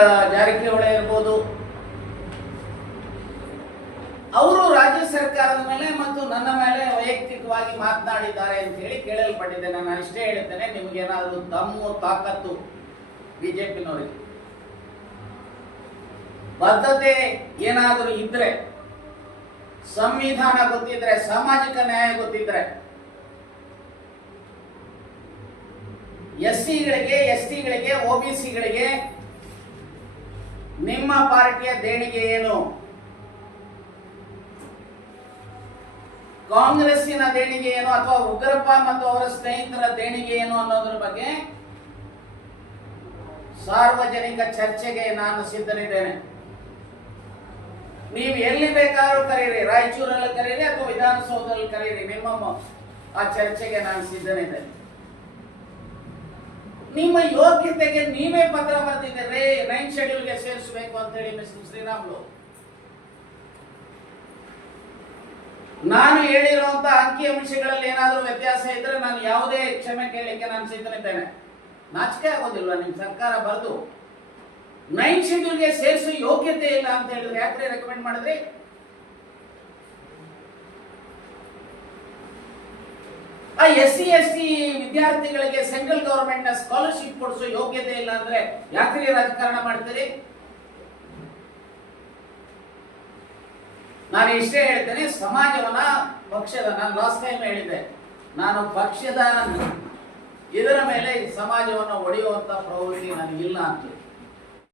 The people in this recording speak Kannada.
ಜಾರಕಿಹೊಳಿ ಇರಬಹುದು, ಅವರು ರಾಜ್ಯ ಸರ್ಕಾರದ ಮೇಲೆ ಮತ್ತು ನನ್ನ ಮೇಲೆ ವೈಯಕ್ತಿಕವಾಗಿ ಮಾತನಾಡಿದ್ದಾರೆ ಅಂತ ಹೇಳಿ ಕೇಳಲ್ಪಟ್ಟಿದ್ದೇನೆ. ನಾನು ಅಷ್ಟೇ ಹೇಳ್ತೇನೆ, ನಿಮಗೇನಾದರೂ ದಮ್ಮು ತಾಕತ್ತು ಬಿಜೆಪಿನವರಿಗೆ ಬದ್ಧತೆ ಏನಾದರೂ ಇದ್ರೆ, ಸಂವಿಧಾನ ಗೊತ್ತಿದ್ರೆ, ಸಾಮಾಜಿಕ ನ್ಯಾಯ ಗೊತ್ತಿದ್ರೆ, ಎಸ್ಸಿಗಳಿಗೆ, ಎಸ್ಟಿಗಳಿಗೆ, ಒಬಿಸಿಗಳಿಗೆ ನಿಮ್ಮ ಪಾರ್ಟಿಯ ದೇಣಿಗೆ ಏನು, ಕಾಂಗ್ರೆಸ್ಸಿನ ದೇಣಿಗೆ ಏನು, ಅಥವಾ ಉಗ್ರಪ್ಪ ಮತ್ತು ಅವರ ಸ್ನೇಹಿತರ ದೇಣಿಗೆ ಏನು ಅನ್ನೋದ್ರ ಬಗ್ಗೆ ಸಾರ್ವಜನಿಕ ಚರ್ಚೆಗೆ ನಾನು ಸಿದ್ಧನಿದ್ದೇನೆ. ನೀವು ಎಲ್ಲಿ ಬೇಕಾದ್ರೂ ಕರೀರಿ, ರಾಯಚೂರಲ್ಲಿ ಕರೀರಿ ಅಥವಾ ವಿಧಾನಸೌಧದಲ್ಲಿ ಕರೀರಿ, ನಿಮ್ಮ ಆ ಚರ್ಚೆಗೆ ನಾನು ಸಿದ್ಧನಿದ್ದೇನೆ. ನಿಮ್ಮ ಯೋಗ್ಯತೆಗೆ ನೀವೇ ಪತ್ರ ಬರೆದಿದ್ದೀರಿ, 9th ಶೆಡ್ಯೂಲ್ಗೆ ಸೇರಿಸಬೇಕು ಅಂತ ಹೇಳಿ ಮಿಸ್ಟರ್ ಶ್ರೀರಾಮುಲು. ನಾನು ಹೇಳಿರುವಂತ ಅಂಕಿ ಅಂಶಗಳಲ್ಲಿ ಏನಾದರೂ ವ್ಯತ್ಯಾಸ ಇದ್ರೆ ನಾನು ಯಾವುದೇ ಕ್ಷಮೆ ಕೇಳಲಿಕ್ಕೆ ನಾನು ಸಿದ್ಧನಿದ್ದೇನೆ. ನಾಚಿಕೆ ಆಗೋದಿಲ್ವಾ ನಿಮ್ ಸರ್ಕಾರ ಬರೆದು 9th ಶೆಡ್ಯೂಲ್ಗೆ ಸೇರಿಸೋ ಯೋಗ್ಯತೆ ಇಲ್ಲ ಅಂತ ಹೇಳಿದ್ರೆ ಯಾಕ್ರೆ ರೆಕಮೆಂಡ್ ಮಾಡಿದ್ರಿ? ಆ SC ST ವಿದ್ಯಾರ್ಥಿಗಳಿಗೆ ಸೆಂಟ್ರಲ್ ಗವರ್ಮೆಂಟ್ ನ ಸ್ಕಾಲರ್ಶಿಪ್ ಕೊಡಿಸೋ ಯೋಗ್ಯತೆ ಇಲ್ಲ ಅಂದ್ರೆ ಯಾಕ್ರೆ ರಾಜಕಾರಣ ಮಾಡ್ತೀರಿ? ನಾನು ಇಷ್ಟೇ ಹೇಳ್ತೇನೆ, ಸಮಾಜವನ್ನ ಪಕ್ಷದ, ನಾನು ಲಾಸ್ಟ್ ಟೈಮ್ ಹೇಳಿದ್ದೆ, ನಾನು ಪಕ್ಷದ ಇದರ ಮೇಲೆ ಸಮಾಜವನ್ನು ಒಡೆಯುವಂತ ಪ್ರವೃತ್ತಿ ನನಗಿಲ್ಲ ಅಂತ.